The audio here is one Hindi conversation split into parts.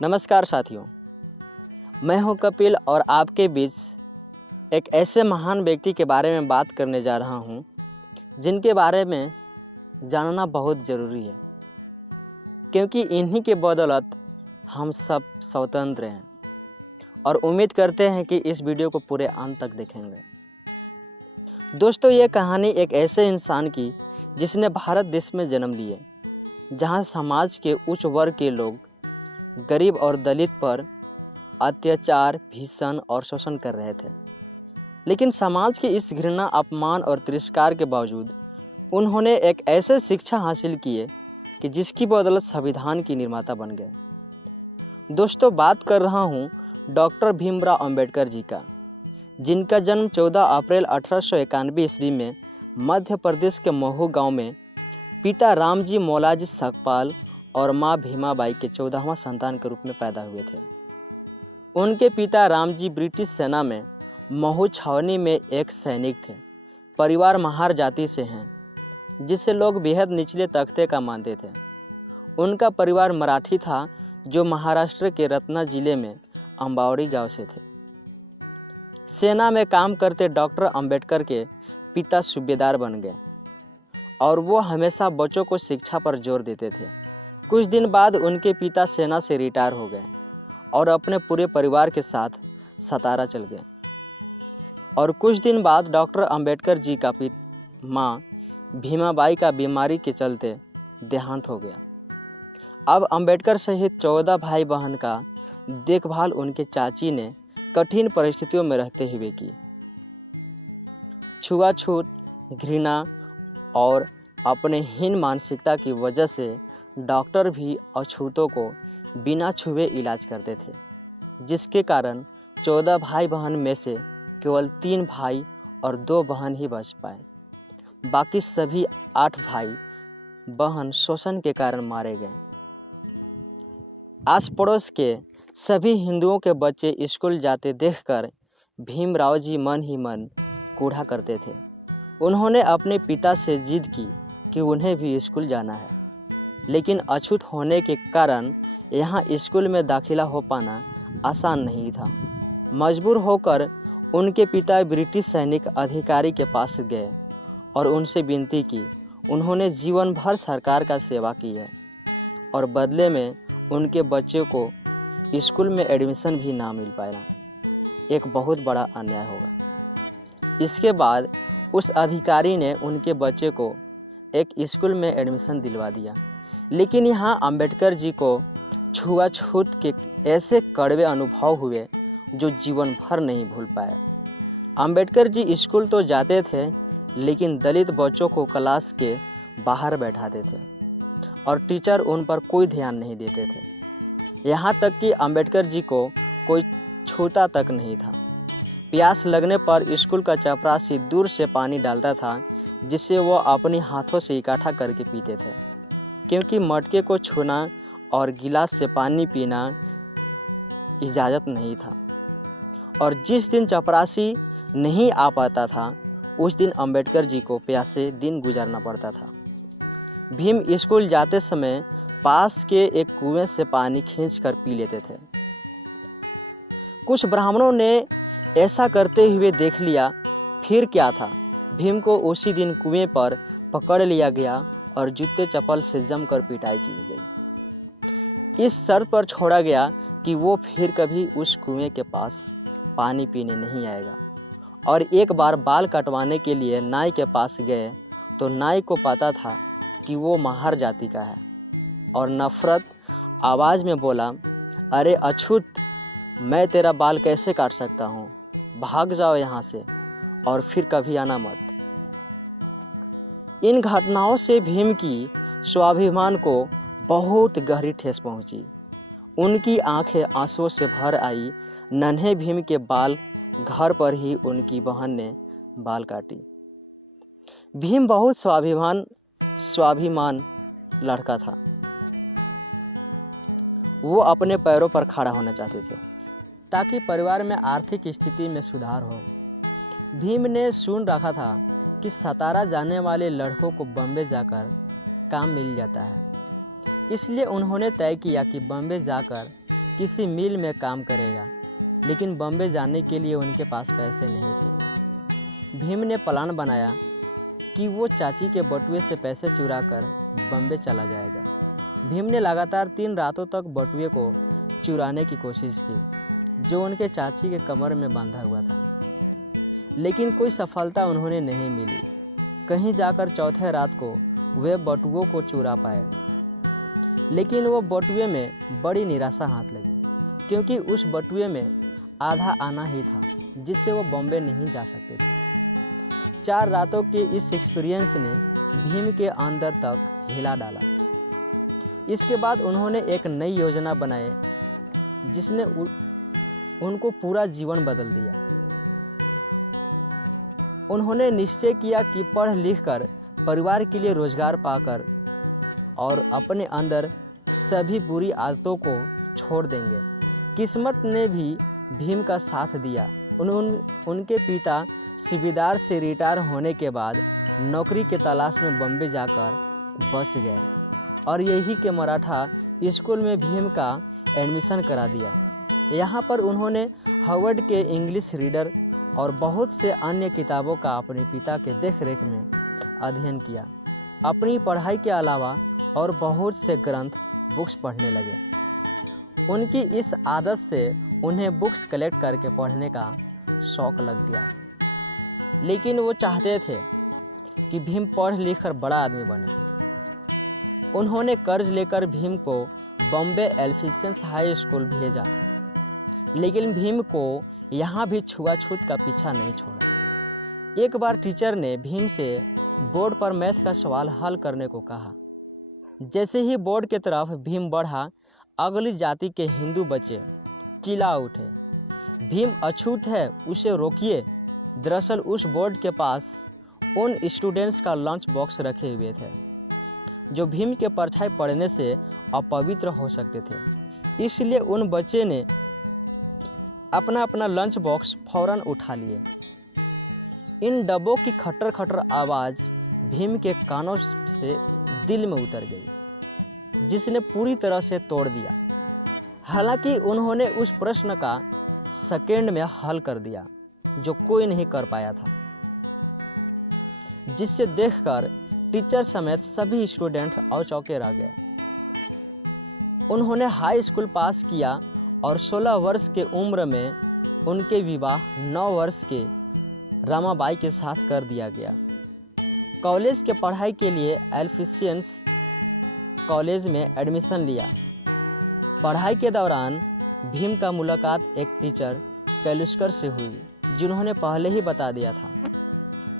नमस्कार साथियों, मैं हूं कपिल और आपके बीच एक ऐसे महान व्यक्ति के बारे में बात करने जा रहा हूं, जिनके बारे में जानना बहुत ज़रूरी है, क्योंकि इन्हीं के बदौलत हम सब स्वतंत्र हैं और उम्मीद करते हैं कि इस वीडियो को पूरे अंत तक देखेंगे। दोस्तों, ये कहानी एक ऐसे इंसान की जिसने भारत देश में जन्म लिए, जहां समाज के उच्च वर्ग के लोग गरीब और दलित पर अत्याचार, भीषण और शोषण कर रहे थे। लेकिन समाज की इस घृणा, अपमान और तिरस्कार के बावजूद उन्होंने एक ऐसे शिक्षा हासिल किए कि जिसकी बदौलत संविधान की निर्माता बन गए। दोस्तों, बात कर रहा हूँ डॉक्टर भीमराव अंबेडकर जी का, जिनका जन्म 14 अप्रैल 1891 ईस्वी में मध्य प्रदेश के महू गांव में पिता रामजी मौलाजी सकपाल और माँ भीमाबाई के 14वां संतान के रूप में पैदा हुए थे। उनके पिता रामजी ब्रिटिश सेना में महू छावनी में एक सैनिक थे। परिवार महार जाति से हैं, जिसे लोग बेहद निचले तख्ते का मानते थे। उनका परिवार मराठी था, जो महाराष्ट्र के रत्ना जिले में अंबावड़ी गांव से थे। सेना में काम करते डॉक्टर अंबेडकर के पिता सूबेदार बन गए और वो हमेशा बच्चों को शिक्षा पर जोर देते थे। कुछ दिन बाद उनके पिता सेना से रिटायर हो गए और अपने पूरे परिवार के साथ सतारा चल गए। और कुछ दिन बाद डॉक्टर अंबेडकर जी का माँ भीमाबाई का बीमारी के चलते देहांत हो गया। अब अंबेडकर सहित 14 भाई बहन का देखभाल उनके चाची ने कठिन परिस्थितियों में रहते हुए की। छुआछूत, घृणा और अपने हीन मानसिकता की वजह से डॉक्टर भी अछूतों को बिना छुए इलाज करते थे, जिसके कारण 14 भाई बहन में से केवल 3 भाई और 2 बहन ही बच पाए। बाकी सभी 8 भाई बहन शोषण के कारण मारे गए। आस पड़ोस के सभी हिंदुओं के बच्चे स्कूल जाते देखकर भीमराव जी मन ही मन कूढ़ा करते थे। उन्होंने अपने पिता से जिद की कि उन्हें भी स्कूल जाना है, लेकिन अछूत होने के कारण यहाँ स्कूल में दाखिला हो पाना आसान नहीं था। मजबूर होकर उनके पिता ब्रिटिश सैनिक अधिकारी के पास गए और उनसे विनती की। उन्होंने जीवन भर सरकार का सेवा की है और बदले में उनके बच्चे को स्कूल में एडमिशन भी ना मिल पाया। एक बहुत बड़ा अन्याय होगा। इसके बाद उस अधिकारी ने उनके बच्चे को एक स्कूल में एडमिशन दिलवा दिया। लेकिन यहाँ अंबेडकर जी को छुआछूत के ऐसे कड़वे अनुभव हुए जो जीवन भर नहीं भूल पाए। अंबेडकर जी स्कूल तो जाते थे, लेकिन दलित बच्चों को क्लास के बाहर बैठाते थे और टीचर उन पर कोई ध्यान नहीं देते थे। यहाँ तक कि अंबेडकर जी को कोई छूता तक नहीं था। प्यास लगने पर स्कूल का चपरासी दूर से पानी डालता था, जिसे वो अपने हाथों से इकट्ठा करके पीते थे, क्योंकि मटके को छूना और गिलास से पानी पीना इजाज़त नहीं था। और जिस दिन चपरासी नहीं आ पाता था, उस दिन अंबेडकर जी को प्यासे दिन गुजारना पड़ता था। भीम स्कूल जाते समय पास के एक कुएं से पानी खींचकर पी लेते थे। कुछ ब्राह्मणों ने ऐसा करते हुए देख लिया, फिर क्या था, भीम को उसी दिन कुएं पर पकड़ लिया गया और जूते चप्पल से जमकर पिटाई की गई। इस शर्त पर छोड़ा गया कि वो फिर कभी उस कुएं के पास पानी पीने नहीं आएगा। और एक बार बाल कटवाने के लिए नाई के पास गए तो नाई को पता था कि वो महार जाति का है और नफरत आवाज़ में बोला, अरे अछूत, मैं तेरा बाल कैसे काट सकता हूँ, भाग जाओ यहाँ से और फिर कभी आना मत। इन घटनाओं से भीम की स्वाभिमान को बहुत गहरी ठेस पहुँची। उनकी आंखें आंसुओं से भर आई। नन्हे भीम के बाल घर पर ही उनकी बहन ने बाल काटी। भीम बहुत स्वाभिमान लड़का था। वो अपने पैरों पर खड़ा होना चाहते थे ताकि परिवार में आर्थिक स्थिति में सुधार हो। भीम ने सुन रखा था कि सतारा जाने वाले लड़कों को बॉम्बे जाकर काम मिल जाता है। इसलिए उन्होंने तय किया कि बॉम्बे जाकर किसी मिल में काम करेगा, लेकिन बॉम्बे जाने के लिए उनके पास पैसे नहीं थे। भीम ने प्लान बनाया कि वो चाची के बटुए से पैसे चुरा कर बॉम्बे चला जाएगा। भीम ने लगातार 3 रातों तक बटुए को चुराने की कोशिश की, जो उनके चाची के कमर में बांधा हुआ था, लेकिन कोई सफलता उन्होंने नहीं मिली। कहीं जाकर चौथे रात को वे बटुओं को चुरा पाए, लेकिन वो बटुए में बड़ी निराशा हाथ लगी, क्योंकि उस बटुए में आधा आना ही था, जिससे वो बॉम्बे नहीं जा सकते थे। 4 रातों के इस एक्सपीरियंस ने भीम के अंदर तक हिला डाला। इसके बाद उन्होंने एक नई योजना बनाई, जिसने उनको पूरा जीवन बदल दिया। उन्होंने निश्चय किया कि पढ़ लिख कर परिवार के लिए रोजगार पाकर और अपने अंदर सभी बुरी आदतों को छोड़ देंगे। किस्मत ने भी भीम का साथ दिया। उनके पिता सूबेदार से रिटायर होने के बाद नौकरी के तलाश में बॉम्बे जाकर बस गए और यही के मराठा स्कूल में भीम का एडमिशन करा दिया। यहाँ पर उन्होंने हार्वर्ड के इंग्लिश रीडर और बहुत से अन्य किताबों का अपने पिता के देखरेख में अध्ययन किया। अपनी पढ़ाई के अलावा और बहुत से ग्रंथ बुक्स पढ़ने लगे। उनकी इस आदत से उन्हें बुक्स कलेक्ट करके पढ़ने का शौक लग गया, लेकिन वो चाहते थे कि भीम पढ़ लिख कर बड़ा आदमी बने। उन्होंने कर्ज लेकर भीम को बॉम्बे एल्फिशिएंस हाई स्कूल भेजा, लेकिन भीम को यहाँ भी छुआछूत का पीछा नहीं छोड़ा। एक बार टीचर ने भीम से बोर्ड पर मैथ का सवाल हल करने को कहा। जैसे ही बोर्ड की तरफ भीम बढ़ा, अगली जाति के हिंदू बच्चे चिल्ला उठे, भीम अछूत है, उसे रोकिए। दरअसल उस बोर्ड के पास उन स्टूडेंट्स का लंच बॉक्स रखे हुए थे, जो भीम के परछाई पड़ने से अपवित्र हो सकते थे। इसलिए उन बच्चे ने अपना अपना लंच बॉक्स फौरन उठा लिए। इन डब्बों की खटर खटर आवाज़ भीम के कानों से दिल में उतर गई, जिसने पूरी तरह से तोड़ दिया। हालांकि उन्होंने उस प्रश्न का सेकंड में हल कर दिया, जो कोई नहीं कर पाया था, जिससे देखकर टीचर समेत सभी स्टूडेंट औचौके रह गए। उन्होंने हाई स्कूल पास किया और 16 वर्ष के उम्र में उनके विवाह 9 वर्ष के रामाबाई के साथ कर दिया गया। कॉलेज के पढ़ाई के लिए एल्फिशिएंस कॉलेज में एडमिशन लिया। पढ़ाई के दौरान भीम का मुलाकात एक टीचर कैलुस्कर से हुई, जिन्होंने पहले ही बता दिया था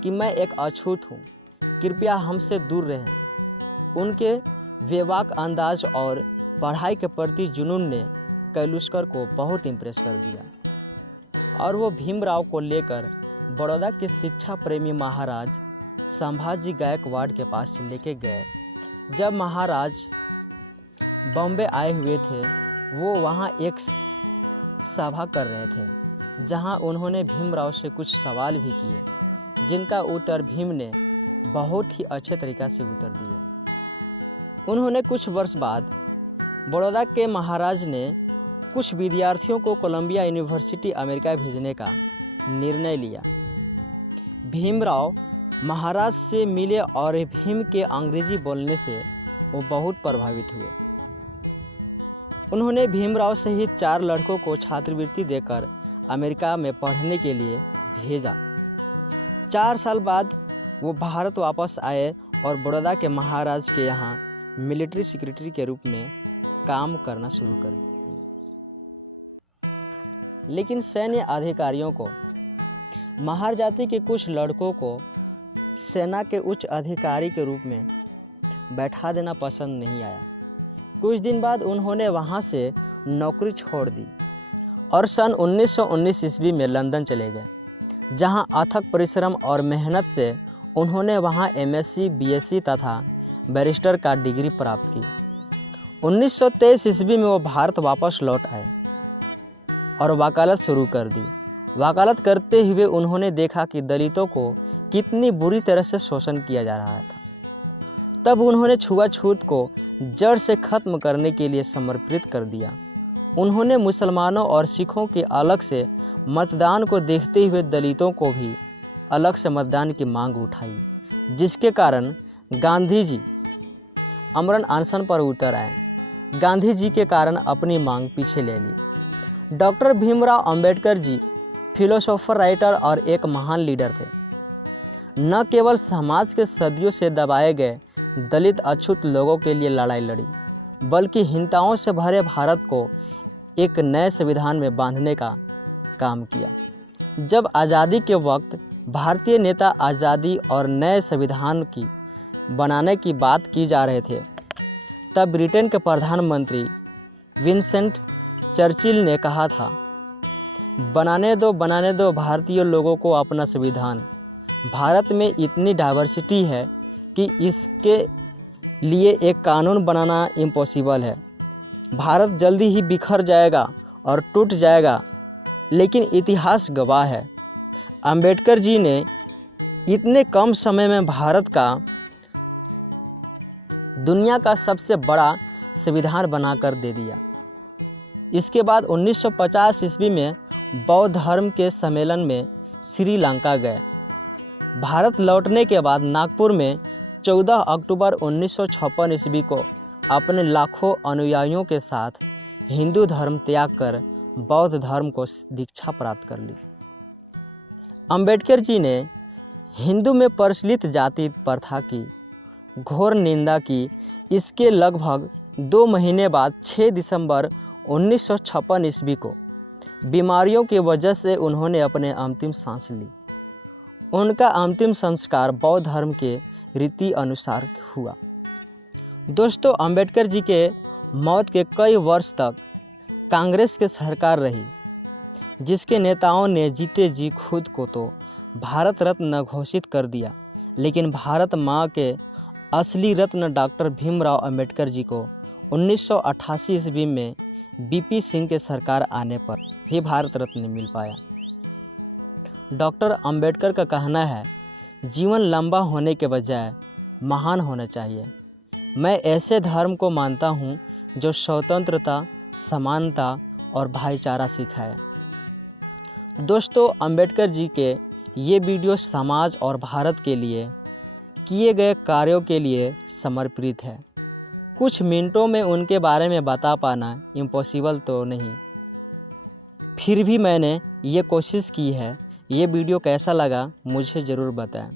कि मैं एक अछूत हूँ, कृपया हमसे दूर रहें। उनके बेबाक अंदाज और पढ़ाई के प्रति जुनून ने कैलुस्कर को बहुत इम्प्रेस कर दिया और वो भीमराव को लेकर बड़ौदा के शिक्षा प्रेमी महाराज संभाजी गायकवाड़ के पास लेके गए। जब महाराज बॉम्बे आए हुए थे, वो वहाँ एक सभा कर रहे थे, जहाँ उन्होंने भीमराव से कुछ सवाल भी किए, जिनका उत्तर भीम ने बहुत ही अच्छे तरीक़ा से उत्तर दिए। उन्होंने कुछ वर्ष बाद बड़ौदा के महाराज ने कुछ विद्यार्थियों को कोलंबिया यूनिवर्सिटी अमेरिका भेजने का निर्णय लिया। भीमराव महाराज से मिले और भीम के अंग्रेजी बोलने से वो बहुत प्रभावित हुए। उन्होंने भीमराव सहित 4 लड़कों को छात्रवृत्ति देकर अमेरिका में पढ़ने के लिए भेजा। 4 साल बाद वो भारत वापस आए और बड़ौदा के महाराज के यहाँ मिलिट्री सेक्रेटरी के रूप में काम करना शुरू कर दिया। लेकिन सैन्य अधिकारियों को महार जाति के कुछ लड़कों को सेना के उच्च अधिकारी के रूप में बैठा देना पसंद नहीं आया। कुछ दिन बाद उन्होंने वहां से नौकरी छोड़ दी और सन 1919 ईस्वी में लंदन चले गए, जहां अथक परिश्रम और मेहनत से उन्होंने वहां एमएससी, बीएससी तथा बैरिस्टर का डिग्री प्राप्त की। 1923 ईस्वी में वो भारत वापस लौट आए और वकालत शुरू कर दी। वकालत करते हुए उन्होंने देखा कि दलितों को कितनी बुरी तरह से शोषण किया जा रहा था। तब उन्होंने छुआछूत को जड़ से ख़त्म करने के लिए समर्पित कर दिया। उन्होंने मुसलमानों और सिखों के अलग से मतदान को देखते हुए दलितों को भी अलग से मतदान की मांग उठाई, जिसके कारण गांधी जी आमरण अनशन पर उतर आए। गांधी जी के कारण अपनी मांग पीछे ले ली। Doctor Bhimrao Ambedkar ji philosopher, writer और एक महान लीडर थे। न केवल समाज के सदियों से दबाए गए दलित अछूत लोगों के लिए लड़ाई लड़ी, बल्कि हिंसाओं से भरे भारत को एक नए संविधान में बांधने का काम किया। जब आज़ादी के वक्त भारतीय नेता आज़ादी और नए संविधान की बनाने की बात की जा रहे थे, तब ब्रिटेन के प्रधानमंत्री विंसेंट चर्चिल ने कहा था, बनाने दो भारतीय लोगों को अपना संविधान। भारत में इतनी डाइवर्सिटी है कि इसके लिए एक कानून बनाना इम्पॉसिबल है। भारत जल्दी ही बिखर जाएगा और टूट जाएगा, लेकिन इतिहास गवाह है, अंबेडकर जी ने इतने कम समय में भारत का दुनिया का सबसे बड़ा संविधान बनाकर दे दिया। इसके बाद 1950 ईस्वी में बौद्ध धर्म के सम्मेलन में श्रीलंका गए। भारत लौटने के बाद नागपुर में 14 अक्टूबर 1956 ईस्वी को अपने लाखों अनुयायियों के साथ हिंदू धर्म त्याग कर बौद्ध धर्म को दीक्षा प्राप्त कर ली। अंबेडकर जी ने हिंदू में प्रचलित जाति प्रथा की घोर निंदा की। इसके लगभग 2 महीने बाद 6 दिसंबर 1956 ईस्वी को बीमारियों की वजह से उन्होंने अपने अंतिम सांस ली। उनका अंतिम संस्कार बौद्ध धर्म के रीति अनुसार हुआ। दोस्तों, अंबेडकर जी के मौत के कई वर्ष तक कांग्रेस की सरकार रही, जिसके नेताओं ने जीते जी खुद को तो भारत रत्न घोषित कर दिया, लेकिन भारत माँ के असली रत्न डॉक्टर भीमराव अंबेडकर जी को 1988 ईस्वी में बीपी सिंह के सरकार आने पर ही भारत रत्न मिल पाया। डॉक्टर अंबेडकर का कहना है, जीवन लंबा होने के बजाय महान होना चाहिए। मैं ऐसे धर्म को मानता हूँ जो स्वतंत्रता, समानता और भाईचारा सिखाए। दोस्तों, अंबेडकर जी के ये वीडियो समाज और भारत के लिए किए गए कार्यों के लिए समर्पित है। कुछ मिनटों में उनके बारे में बता पाना इम्पॉसिबल तो नहीं, फिर भी मैंने ये कोशिश की है। ये वीडियो कैसा लगा मुझे ज़रूर बताएं।